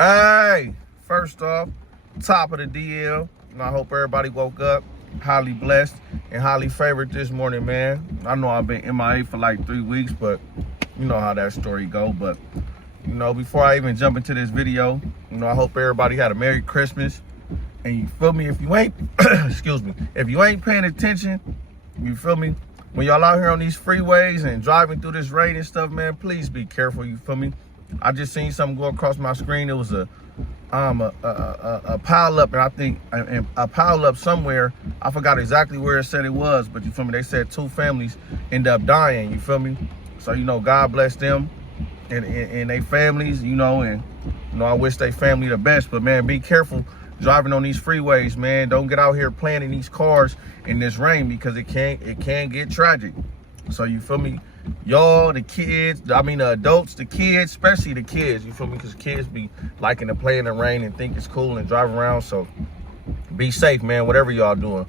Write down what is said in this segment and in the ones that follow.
Hey, first off, top of the DL. I hope everybody woke up highly blessed and highly favored this morning, man. I know I've been MIA for like 3 weeks, but you know how that story go. But before I even jump into this video, I hope everybody had a Merry Christmas. And you feel me? If you ain't, excuse me, if you ain't paying attention, you feel me? When y'all out here on these freeways and driving through this rain and stuff, man, please be careful. You feel me? I just seen something go across my screen. It was a pile up, and I think a pile up somewhere. I forgot exactly where it said it was, but you feel me? They said 2 families end up dying. You feel me? So God bless them and their families. And I wish their family the best. But man, be careful driving on these freeways, man. Don't get out here playing in these cars in this rain because it can get tragic. So you feel me? Y'all, the kids, the adults, the kids, especially the kids, you feel me? Because kids be liking to play in the rain and think it's cool and drive around. So be safe, man, whatever y'all doing.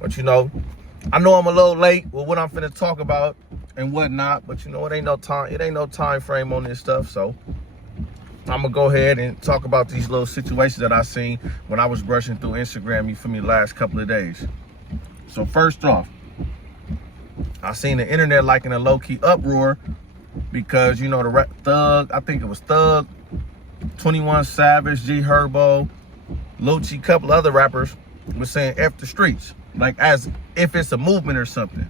But I know I'm a little late with what I'm finna talk about and whatnot, but it ain't no time frame on this stuff. So I'm gonna go ahead and talk about these little situations that I seen when I was brushing through Instagram, you feel me, last couple of days. So first off, I seen the internet like in a low-key uproar because, the Thug, I think it was Thug, 21 Savage, G Herbo, Lucci, couple other rappers was saying F the streets, like as if it's a movement or something.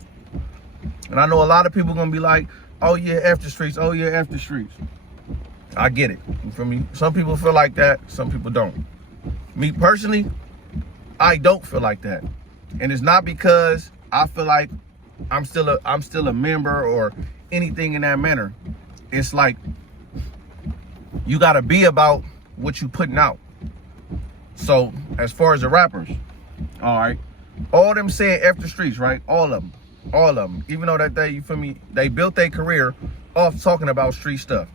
And I know a lot of people gonna be like, oh yeah, F the streets, oh yeah, F the streets. I get it, you feel me? Some people feel like that, some people don't. Me personally, I don't feel like that. And it's not because I feel like I'm still a member or anything in that manner. It's like you gotta be about what you putting out. So as far as the rappers, all right, all them saying F the streets, right? All of them. Even though that you feel me, they built their career off talking about street stuff.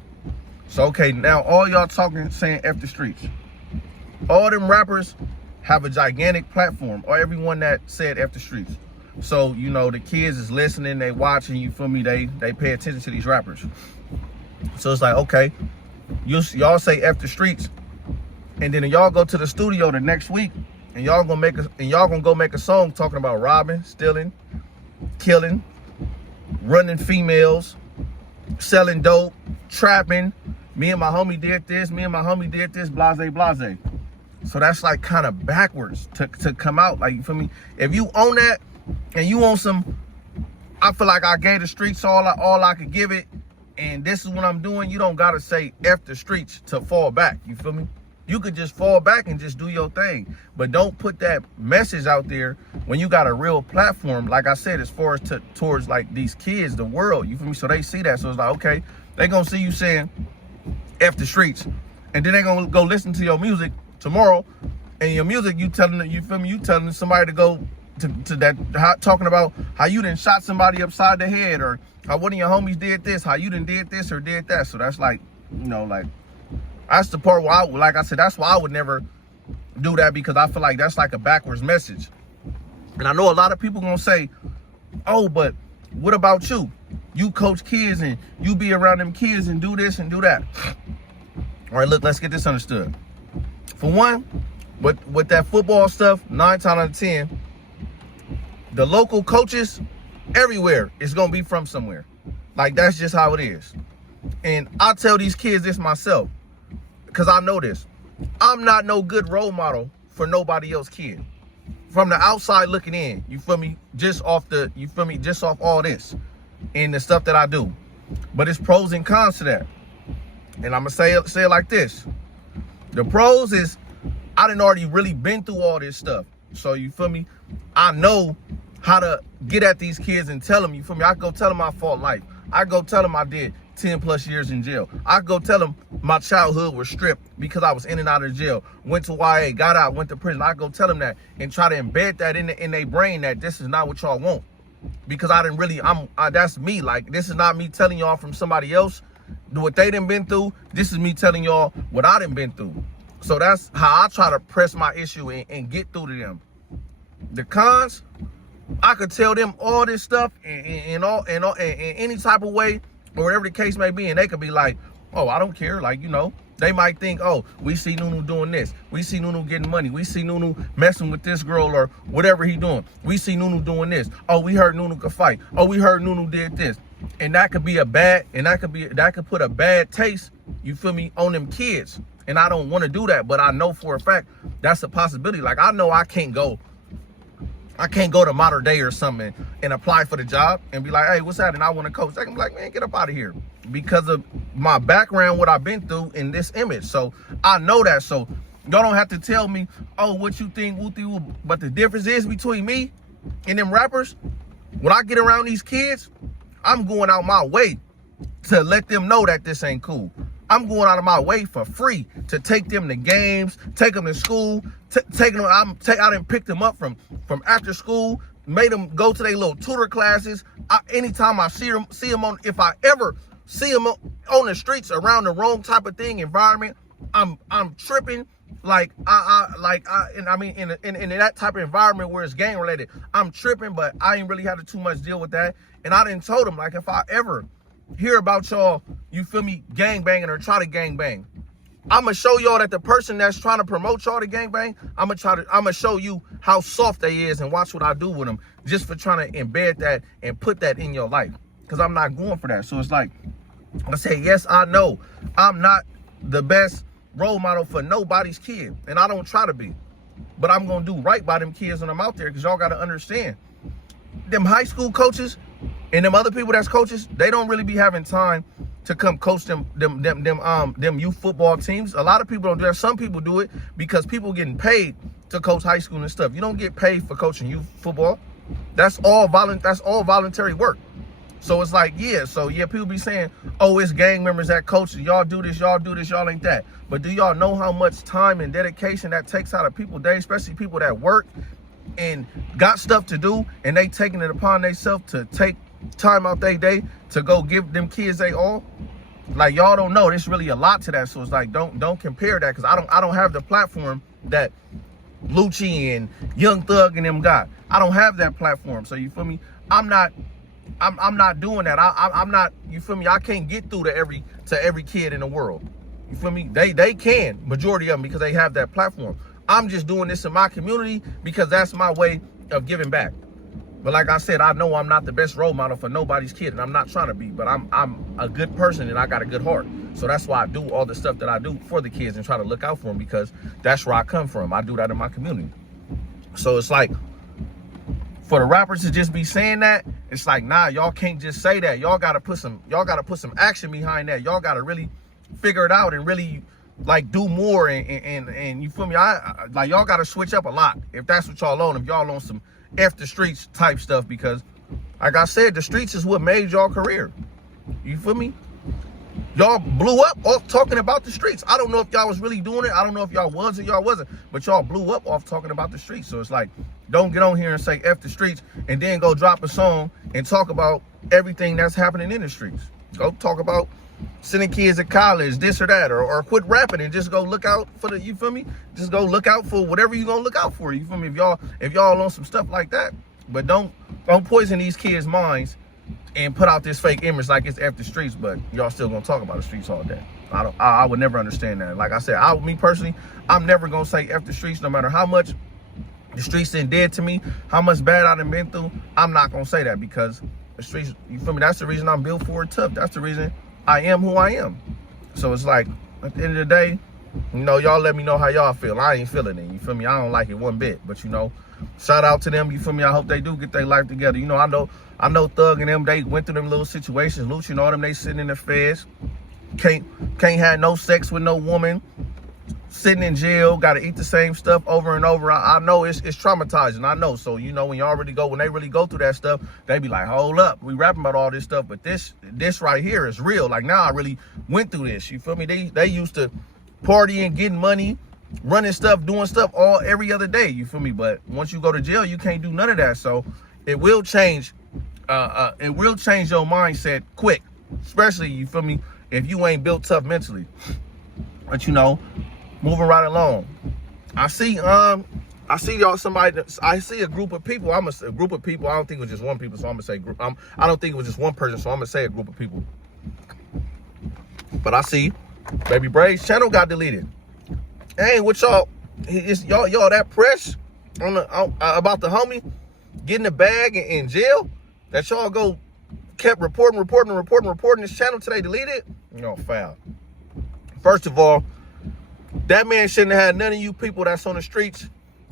So okay, now all y'all saying F the streets. All them rappers have a gigantic platform, or everyone that said F the streets. So, the kids is listening, they watching, you feel me, they pay attention to these rappers. So it's like, okay, y'all say F the streets, and then y'all go to the studio the next week, and y'all gonna go make a song talking about robbing, stealing, killing, running females, selling dope, trapping. Me and my homie did this, blase, blase. So that's like kind of backwards to come out, like, you feel me? If you own that, and you want some, I feel like I gave the streets all I could give it, and this is what I'm doing, you don't gotta say F the streets to fall back, you feel me? You could just fall back and just do your thing, but don't put that message out there when you got a real platform, like I said, as far as towards like these kids, the world, you feel me? So they see that, so it's like, okay, they gonna see you saying F the streets, and then they gonna go listen to your music tomorrow, and your music, you telling them, you feel me, you telling somebody to go to that, talking about how you done shot somebody upside the head, or how one of your homies did this, how you done did this or did that. So that's like, like, that's the part where like I said, that's why I would never do that, because I feel like that's like a backwards message. And I know a lot of people gonna say, oh, but what about you? You coach kids and you be around them kids and do this and do that. All right, look, let's get this understood. For one, with that football stuff, 9 times out of 10, the local coaches everywhere is gonna be from somewhere. Like, that's just how it is. And I tell these kids this myself, because I know this. I'm not no good role model for nobody else's kid. From the outside looking in, you feel me? Just off all this and the stuff that I do. But it's pros and cons to that. And I'm gonna say it like this. The pros is I done already really been through all this stuff. So you feel me? I know how to get at these kids and tell them, you feel me? I go tell them I fought life. I go tell them I did 10 plus years in jail. I go tell them my childhood was stripped because I was in and out of jail. Went to YA, got out, went to prison. I go tell them that and try to embed that in their brain that this is not what y'all want. Because that's me. Like, this is not me telling y'all from somebody else what they done been through. This is me telling y'all what I done been through. So that's how I try to press my issue and get through to them. The cons, I could tell them all this stuff in any type of way, or whatever the case may be, and they could be like, oh, I don't care. Like, They might think, oh, we see Nunu doing this. We see Nunu getting money. We see Nunu messing with this girl or whatever he doing. We see Nunu doing this. Oh, we heard Nunu could fight. Oh, we heard Nunu did this. And that could be that could put a bad taste, you feel me, on them kids. And I don't want to do that, but I know for a fact that's a possibility. Like, I know I can't go to Modern Day or something and apply for the job and be like, hey, what's that? And I want to coach. They can be like, man, get up out of here, because of my background, what I've been through in this image. So I know that. So y'all don't have to tell me, oh, what you think, woo-dee-woo. But the difference is between me and them rappers, when I get around these kids, I'm going out my way to let them know that this ain't cool. I'm going out of my way for free to take them to games, take them to school, I done picked them up from after school, made them go to their little tutor classes. Anytime I see them on, if I ever see them on the streets around the wrong type of thing environment, I'm tripping. In that type of environment where it's gang related, I'm tripping. But I ain't really had to too much deal with that. And I didn't told them, like, if I ever hear about y'all, you feel me, gang banging or try to gang bang, I'm gonna show y'all that the person that's trying to promote y'all to gang bang, I'm gonna show you how soft they is, and watch what I do with them, just for trying to embed that and put that in your life. Because I'm not going for that. So it's like, I say, yes, I know I'm not the best role model for nobody's kid, and I don't try to be, but I'm gonna do right by them kids when I'm out there. Because y'all gotta understand, them high school coaches and them other people that's coaches, they don't really be having time to come coach them youth football teams. A lot of people don't do that. Some people do it because people getting paid to coach high school and stuff. You don't get paid for coaching youth football. That's all voluntary work. So it's like, yeah, people be saying, oh, it's gang members that coach. Y'all do this, y'all ain't that. But do y'all know how much time and dedication that takes out of people's day, especially people that work and got stuff to do, and they taking it upon themselves to take time out their day to go give them kids they all? Like, y'all don't know, there's really a lot to that. So it's like, don't compare that, because I don't have the platform that Munchie and Young Thug and them got. I don't have that platform. So you feel me? I'm not doing that. I'm not, you feel me? I can't get through to every kid in the world. You feel me? They can, majority of them, because they have that platform. I'm just doing this in my community because that's my way of giving back. But like I said, I know I'm not the best role model for nobody's kid, and I'm not trying to be, but I'm a good person and I got a good heart. So that's why I do all the stuff that I do for the kids and try to look out for them, because that's where I come from. I do that in my community. So it's like, for the rappers to just be saying that, it's like, nah, y'all can't just say that. Y'all gotta put some action behind that. Y'all gotta really figure it out and really like do more and you feel me? I like, y'all gotta switch up a lot if that's what y'all on. If y'all on some F the streets type stuff, because like I said, the streets is what made y'all career. You feel me? Y'all blew up off talking about the streets. I don't know if y'all was really doing it. I don't know if y'all was or y'all wasn't, but y'all blew up off talking about the streets. So it's like, don't get on here and say F the streets and then go drop a song and talk about everything that's happening in the streets. Go talk about sending kids to college, this or that, or quit rapping and just go look out for the, you feel me? Just go look out for whatever you're gonna look out for, you feel me? If y'all on some stuff like that. But don't poison these kids' minds and put out this fake image like it's F the streets, but y'all still gonna talk about the streets all day. I would never understand that. Like I said, me personally, I'm never gonna say F the streets, no matter how much the streets done did to me, how much bad I done been through. I'm not gonna say that, because the streets, you feel me? That's the reason I'm built for it tough. That's the reason I am who I am. So it's like, at the end of the day, you know, y'all let me know how y'all feel. I ain't feeling it, you feel me? I don't like it one bit, but you know, shout out to them, you feel me? I hope they do get their life together. You know, I know Thug and them, they went through them little situations. Lucci and all them, they sitting in the feds, can't have no sex with no woman, sitting in jail, got to eat the same stuff over and over. I know it's traumatizing. I know. So, you know, when they really go through that stuff, they be like, hold up, we rapping about all this stuff, but this right here is real. Like, now I really went through this. You feel me? They used to partying, getting money, running stuff, doing stuff every other day. You feel me? But once you go to jail, you can't do none of that. So it will change. It will change your mindset quick, especially, you feel me, if you ain't built tough mentally. But you know, moving right along, I see y'all, I see a group of people. A group of people. I don't think it was just one people, so I'm gonna say group. I don't think it was just one person, so I'm gonna say a group of people. But I see Baby Brayz channel got deleted. Hey, what y'all? Y'all that press on about the homie getting the bag in jail that y'all kept reporting this channel till they deleted? No, foul. First of all, that man shouldn't have had none of you people that's on the streets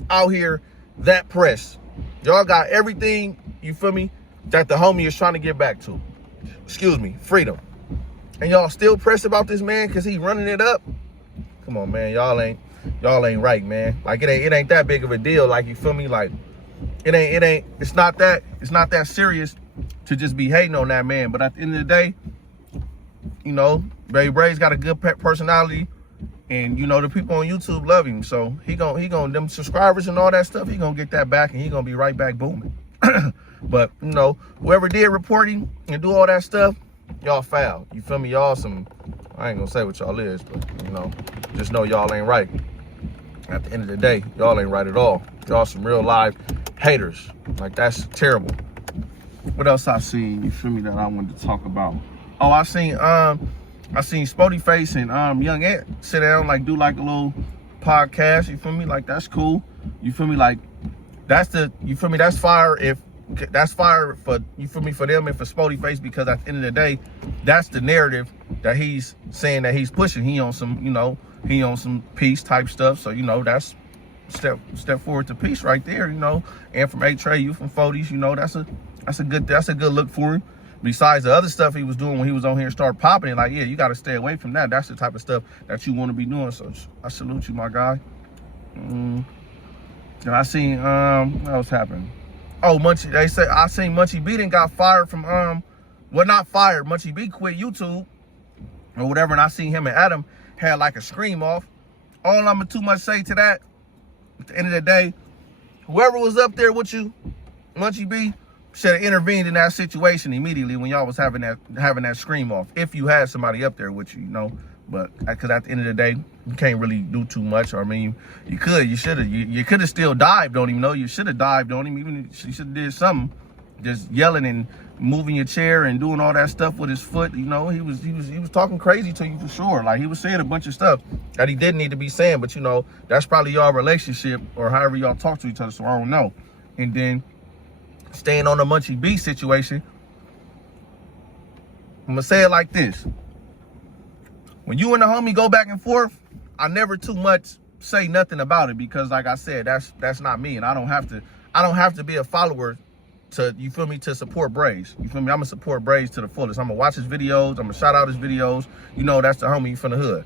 out here that pressed. Y'all got everything, you feel me, that the homie is trying to get back to. Excuse me, freedom. And y'all still pressed about this man because he running it up? Come on, man, y'all ain't right, man. Like it ain't that big of a deal. Like, you feel me? Like it's not that serious to just be hating on that man. But at the end of the day, you know, Baby Brayz got a good personality, and you know the people on YouTube love him. So he gonna them subscribers and all that stuff, he gonna get that back, and he gonna be right back booming. But you know, whoever did reporting and do all that stuff, y'all foul. You feel me? Y'all some, I ain't gonna say what y'all is, but you know, just know y'all ain't right. At the end of the day, y'all ain't right at all. Y'all some real live haters. Like, that's terrible. What else I seen, you feel me, that I wanted to talk about? Oh, I seen Spody Face and Young Ant sit down, like, do like a little podcast, you feel me? Like, that's cool. You feel me? Like, that's fire for, you feel me, for them and for Spody Face, because at the end of the day, that's the narrative that he's saying that he's pushing. He on some, you know, he on some peace type stuff. So, you know, that's step forward to peace right there, you know. And from A-Tray, you from 40s, you know, that's a good look for him. Besides the other stuff he was doing when he was on here and started popping it, like, yeah, you got to stay away from that. That's the type of stuff that you want to be doing. So I salute you, my guy. And I seen, what else happened? Oh, Munchie, they said, I seen Munchie B got fired from, well, not fired. Munchie B quit YouTube or whatever. And I seen him and Adam had like a scream off. All I'm gonna too much say to that, at the end of the day, whoever was up there with you, Munchie B, should have intervened in that situation immediately when y'all was having that scream off. If you had somebody up there with you, you know. But because at the end of the day, you can't really do too much. Or I mean, you could have still dived on him. No, you should have dived on him. Even you should have did something. Just yelling and moving your chair and doing all that stuff with his foot. You know, he was talking crazy to you for sure. Like, he was saying a bunch of stuff that he didn't need to be saying. But you know, that's probably y'all relationship or however y'all talk to each other. So I don't know. And then staying on the Munchie B situation, I'm gonna say it like this. When you and the homie go back and forth, I never too much say nothing about it, because like I said, that's not me, and I don't have to be a follower to, you feel me, to support Brayz. You feel me? I'm gonna support Brayz to the fullest. I'm gonna watch his videos, I'm gonna shout out his videos. You know, that's the homie from the hood.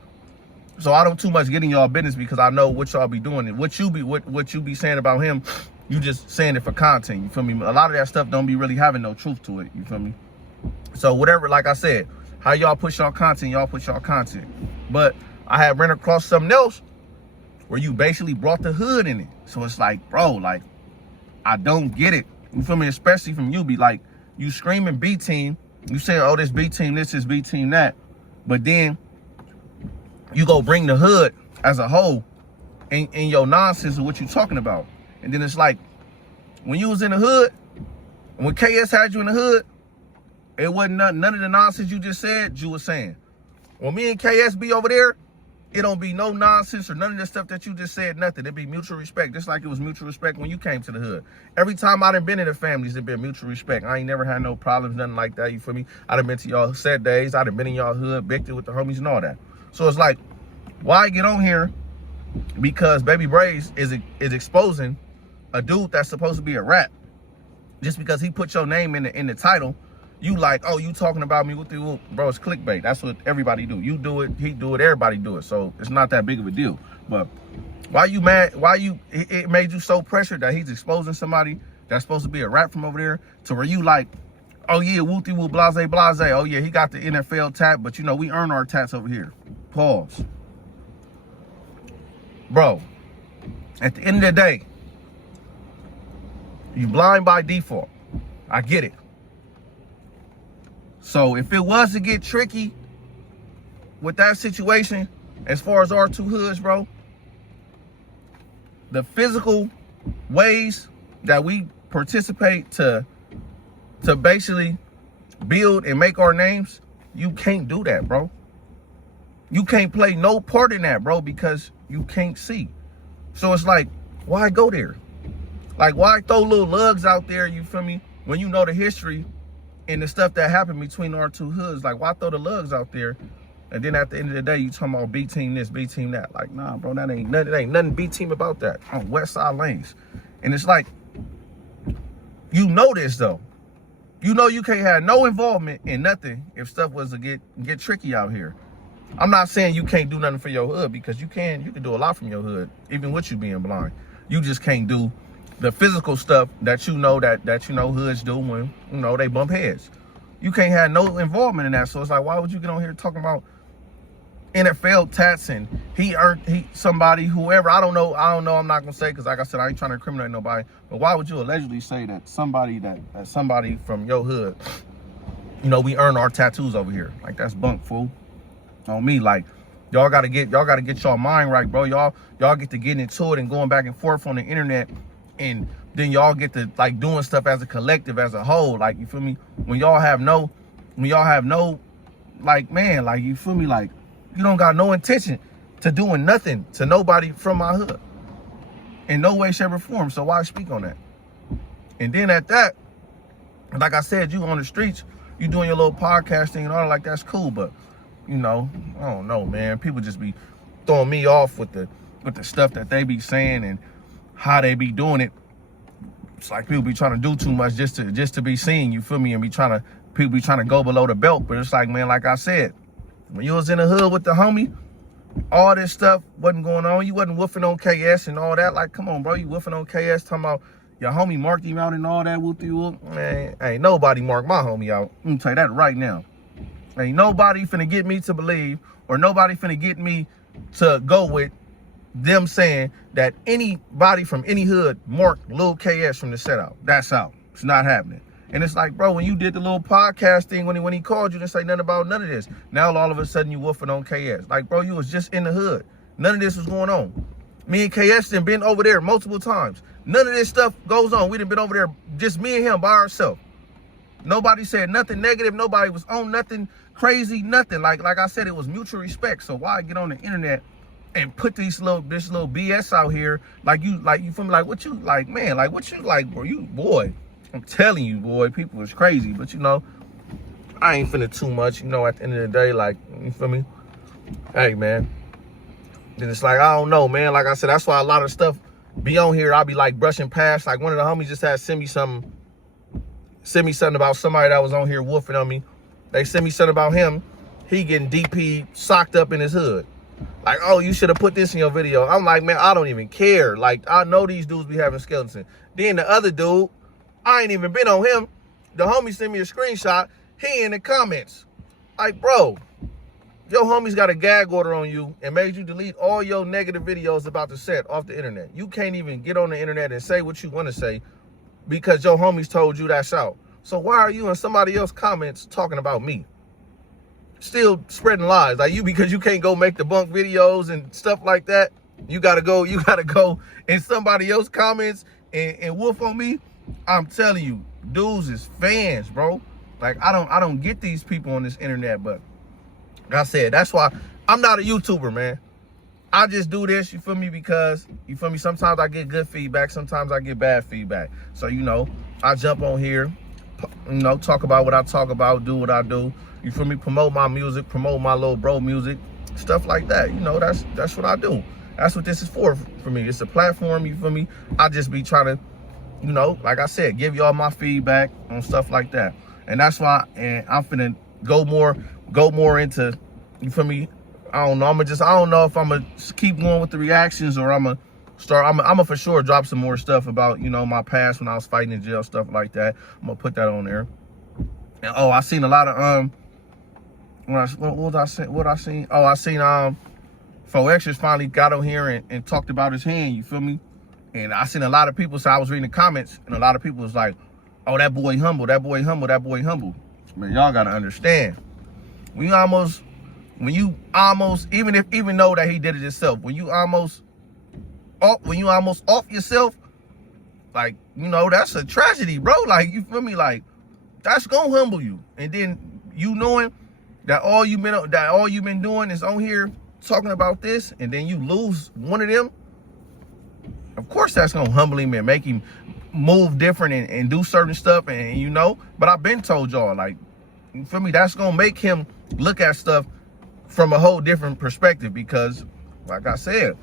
So I don't too much get in y'all business, because I know what y'all be doing, and what you be saying about him, you just saying it for content. You feel me? A lot of that stuff don't be really having no truth to it. You feel me? So whatever, like I said, how y'all push y'all content, y'all push y'all content. But I had ran across something else where you basically brought the hood in it. So it's like, bro, like, I don't get it. You feel me? Especially from you, be like, you screaming B team, you saying, oh, this B team, this is B team, that. But then you go bring the hood as a whole in your nonsense of what you talking about. And then it's like, when you was in the hood, when KS had you in the hood, it wasn't none of the nonsense you just said you was saying. When me and KS be over there, it don't be no nonsense or none of the stuff that you just said, nothing. It be mutual respect, just like it was mutual respect when you came to the hood. Every time I done been in the families, it been mutual respect. I ain't never had no problems, nothing like that, you feel me? I done been to y'all set days, I done been in y'all hood, bicked with the homies and all that. So it's like, why get on here? Because Baby Brayz is exposing a dude that's supposed to be a rap. Just because he put your name in the title, you like, oh, you talking about me with the, bro, it's clickbait. That's what everybody do. You do it, he do it, everybody do it. So it's not that big of a deal. But why you mad? It made you so pressured that he's exposing somebody that's supposed to be a rap from over there, to where you like, oh yeah, wooty woo, blase, blase. Oh yeah, he got the NFL tap, but you know, we earn our tats over here. Pause. Bro, at the end of the day, you blind by default. I get it. So if it was to get tricky with that situation, as far as our two hoods, bro, the physical ways that we participate to basically build and make our names, you can't do that, bro. You can't play no part in that, bro, because you can't see. So it's like, why go there? Like, why throw little lugs out there, you feel me, when you know the history and the stuff that happened between our two hoods? Like, why throw the lugs out there? And then at the end of the day, you talking about B team this, B team that. Like, nah, bro, that ain't nothing. It ain't nothing B team about that on West Side Lanes. And it's like, you know this though. You know you can't have no involvement in nothing if stuff was to get tricky out here. I'm not saying you can't do nothing for your hood, because you can do a lot from your hood, even with you being blind. You just can't do the physical stuff that you know hoods do when, you know, they bump heads. You can't have no involvement in that. So it's like, why would you get on here talking about NFL tats and he somebody, whoever, I don't know, I'm not gonna say, because like I said, I ain't trying to incriminate nobody, but why would you allegedly say that somebody from your hood, you know, we earn our tattoos over here? Like, that's bunk, fool. On me, like, y'all gotta get y'all mind right, bro. Y'all get to getting into it and going back and forth on the internet, and then y'all get to like doing stuff as a collective, as a whole. Like, you feel me? When y'all have no, like, man, like, you feel me? Like, you don't got no intention to doing nothing to nobody from my hood in no way, shape, or form. So why speak on that? And then at that, like I said, you on the streets, you doing your little podcasting and all that, like, that's cool, but you know, I don't know, man. People just be throwing me off with the stuff that they be saying and how they be doing it. It's like people be trying to do too much just to be seen, you feel me? And people be trying to go below the belt. But it's like, man, like I said, when you was in the hood with the homie, all this stuff wasn't going on. You wasn't woofing on KS and all that. Like, come on, bro, you woofing on KS, talking about your homie marked him out and all that, whoop-de-whoop. Man, ain't nobody marked my homie out. I'm gonna tell you that right now. Ain't nobody finna get me to believe, or nobody finna get me to go with them saying that anybody from any hood marked Lil KS from the set out. That's out. It's not happening. And it's like, bro, when you did the little podcast thing, when he called you to say nothing about none of this, now all of a sudden you woofing on KS. Like, bro, you was just in the hood. None of this was going on. Me and KS done been over there multiple times. None of this stuff goes on. We done been over there, just me and him by ourselves. Nobody said nothing negative. Nobody was on nothing crazy, nothing. Like I said, it was mutual respect. So why get on the internet and put this little BS out here? Like you feel me? Like, what you like, man? Like, what you like, bro? You, boy, I'm telling you, boy, people is crazy. But you know, I ain't finna too much. You know, at the end of the day, like, you feel me? Hey, man. Then it's like, I don't know, man. Like I said, that's why a lot of stuff be on here. I'll be like brushing past. Like, one of the homies just had sent me something about somebody that was on here woofing on me. They sent me something about him. He getting DP socked up in his hood. Like, oh, you should have put this in your video. I'm like, man, I don't even care. Like, I know these dudes be having skeletons. Then the other dude, I ain't even been on him. The homie sent me a screenshot. He in the comments. Like, bro, your homie's got a gag order on you and made you delete all your negative videos about the set off the internet. You can't even get on the internet and say what you want to say because your homies told you that's out. So why are you in somebody else's comments talking about me? Still spreading lies. Like, because you can't go make the bunk videos and stuff like that. You gotta go in somebody else's comments and woof on me. I'm telling you, dudes is fans, bro. Like, I don't get these people on this internet, but like I said, that's why I'm not a YouTuber, man. I just do this, you feel me, because, you feel me, sometimes I get good feedback, sometimes I get bad feedback. So, you know, I jump on here, you know, talk about what I talk about, do what I do. You feel me? Promote my music, promote my little bro music, stuff like that. You know, that's what I do. That's what this is for me. It's a platform, you feel me? I just be trying to, you know, like I said, give y'all my feedback on stuff like that. And that's why, and I'm finna go more into, you feel me? I don't know. I don't know if I'm gonna keep going with the reactions or I'm gonna for sure drop some more stuff about, you know, my past when I was fighting in jail, stuff like that. I'm gonna put that on there. And oh, I seen a lot of what I seen? Oh, I seen 4Xers finally got on here and talked about his hand, you feel me? And I seen a lot of people, so I was reading the comments, and a lot of people was like, oh, that boy humble, that boy humble, that boy humble. Man, y'all gotta understand. When you almost, even though that he did it himself, when you almost off yourself, like, you know, that's a tragedy, bro. Like, you feel me? Like, that's gonna humble you. And then you knowing that all you've been doing is on here talking about this, and then you lose one of them, of course that's gonna humble him and make him move different and do certain stuff. And you know, but I've been told y'all, like, you feel me, that's gonna make him look at stuff from a whole different perspective, because like I said,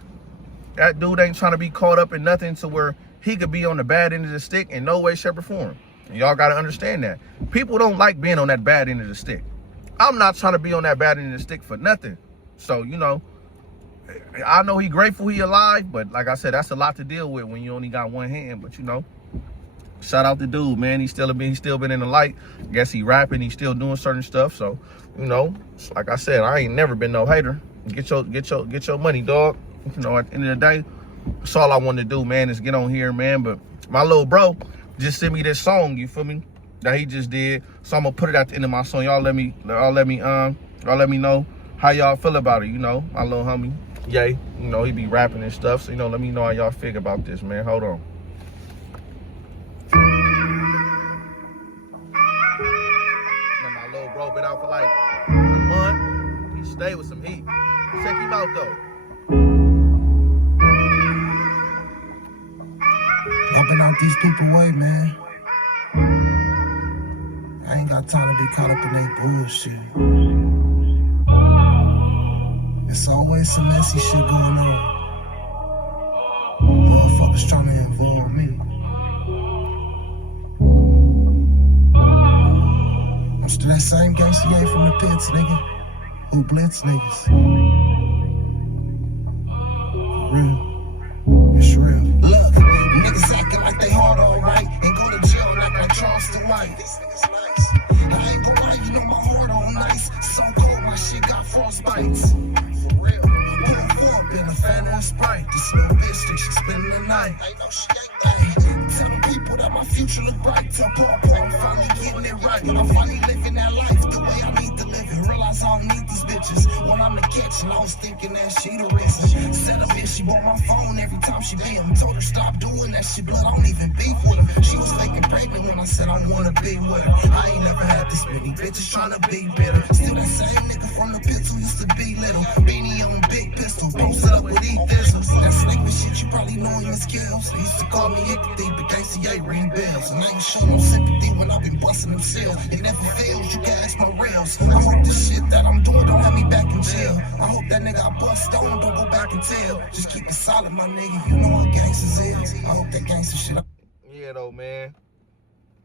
that dude ain't trying to be caught up in nothing to where he could be on the bad end of the stick in no way, shape, or form. And y'all got to understand that. People don't like being on that bad end of the stick. I'm not trying to be on that bad end of the stick for nothing. So, you know, I know he grateful he alive, but like I said, that's a lot to deal with when you only got one hand. But, you know, shout out the dude, man. He's still been in the light. Guess he rapping. He's still doing certain stuff. So, you know, like I said, I ain't never been no hater. Get your money, dog. You know, at the end of the day, that's all I wanted to do, man, is get on here, man. But my little bro just sent me this song, you feel me, that he just did. So I'm gonna put it at the end of my song. Y'all let me know how y'all feel about it, you know. My little homie, Yay, you know, he be rapping and stuff. So, you know, let me know how y'all feel about this, man. Hold on. You know, my little bro been out for like a month. He stayed with some heat. Check him out though. I've been out this stupid way, man. I ain't got time to be caught up in that bullshit. It's always some messy shit going on. Motherfuckers trying to involve me. I'm still that same gangster yay from the pits, nigga. Who blitz niggas. For real. It's real. Look, niggas acting like they hard alright and go to jail like my Charleston White. These niggas nice. I ain't gon' lie, you know my heart all nice. So cold, my shit got frostbites. For real. Pull forward, been a fan of a Sprite. This little bitch think she spending the night. I know she ain't right. Telling people that my future look bright. Tell Paul I'm finally getting it right. I'm finally living that life the way I need to live it. Realize I don't need these bitches. When I'm the catch, and I was thinking that she the reason. Said a bitch, she bought my phone every time she beat him. Told her stop doing that shit, blood, I don't even beef with her. She was faking pregnant when I said I wanna be with her. I ain't never had this many bitches trying to be bitter. Still that same nigga from the pits who used to be little. Beanie on big pistol, posted up with E-thistles. That snake with shit you probably know him as kills. They used to call me Ickathy, but KCA ring bells. And I ain't showing no sympathy when I've been busting them shells. It never fails, you can ask my rails. I hope the shit that I'm doing don't have me back in jail. I hope that nigga I bust on don't go back and tell. Just keep it solid, my nigga. You know what gangsters is. I hope that gangster shit. Yeah, though, man.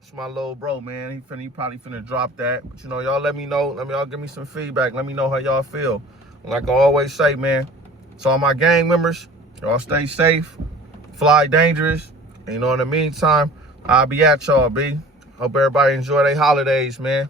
It's my little bro, man. He probably finna drop that. But, you know, y'all let me know. Y'all give me some feedback. Let me know how y'all feel. Like I always say, man, so all my gang members, y'all stay safe, fly dangerous. And, you know, in the meantime, I'll be at y'all, B. Hope everybody enjoy their holidays, man.